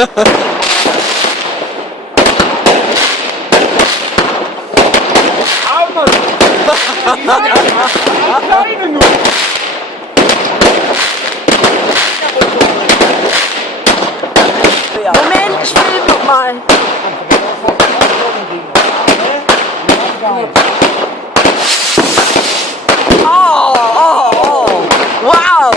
Alleine nur! Moment, ich will noch mal. Oh, wow!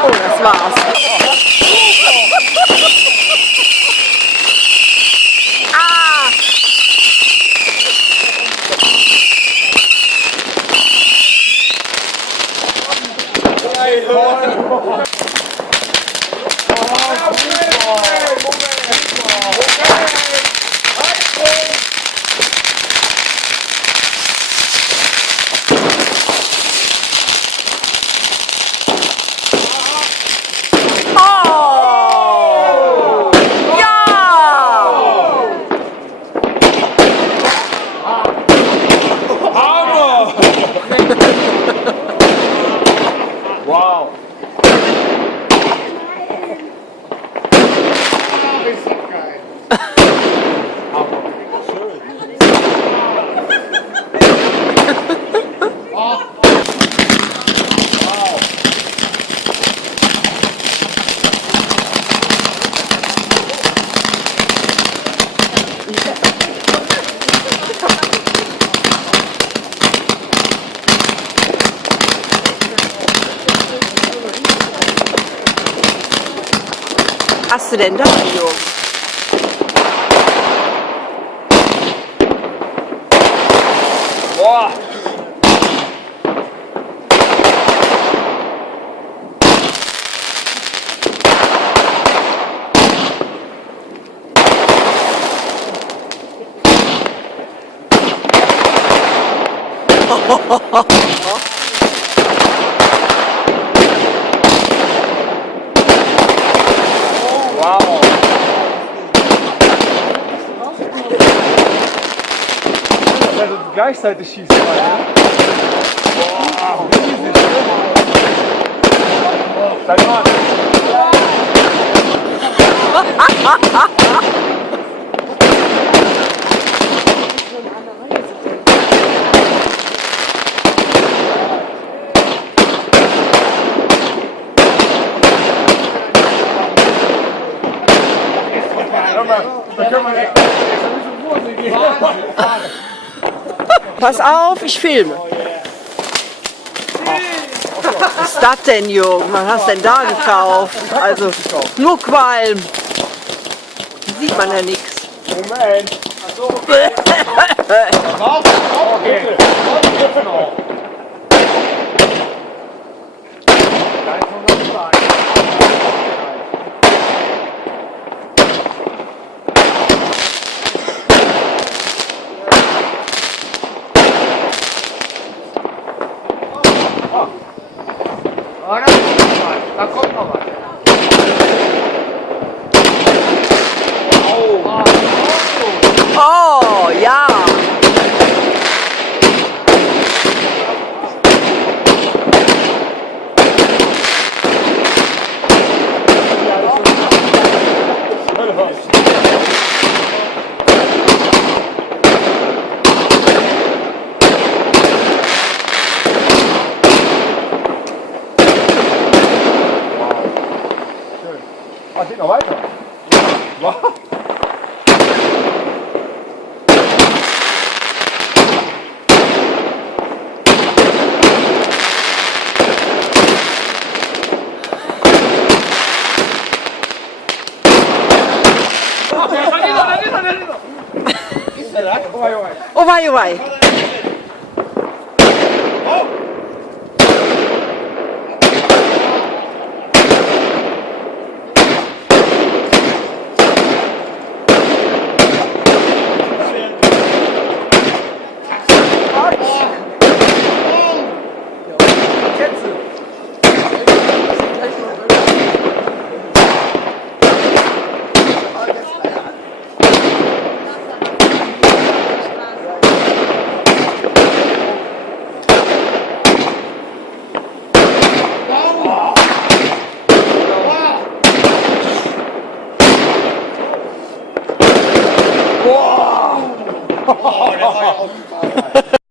Oh, das war's. Ah! Wow! Hast du denn da, Jo? Boah! Wow! Also gleichzeitig schießen. Wow! Riesig! Sag mal! Pass auf, ich filme. Was ist das denn, Jung? Was hast du denn da gekauft? Also, nur Qualm. Sieht man ja nichts. Moment! Da kommt noch was. Oh, ja. Ah, geht noch weiter. Wow. Oh wei, oh wei. Oh, der war ja auch